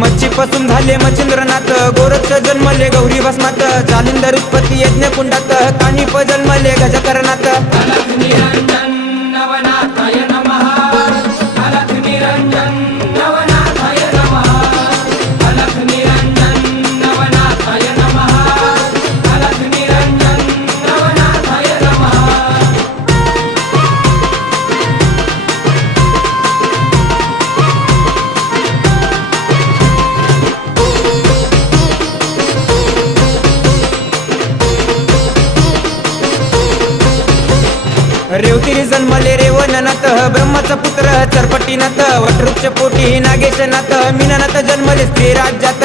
मच्छीपासून झाले मच्छिंद्रनाथ, गोरक्ष जन्मले गौरी भस्मात, जालिंदर उत्पत्ती यज्ञ कुंडात, कानिप जन्मले गजकरणात। अलख निरंजन नवनाथाय नमः, अलख निरंजन नवनाथाय नमः, अलख निरंजन नवनाथाय नमः, अलख निरंजन नवनाथाय नमः। रेवतिरी जन्मले रेवणनाथ, ब्रह्माचा पुत्र चरपटीनाथ, वटवृक्ष पोटी नागेशनाथ, मीननाथ जन्मले स्त्री राज्यात।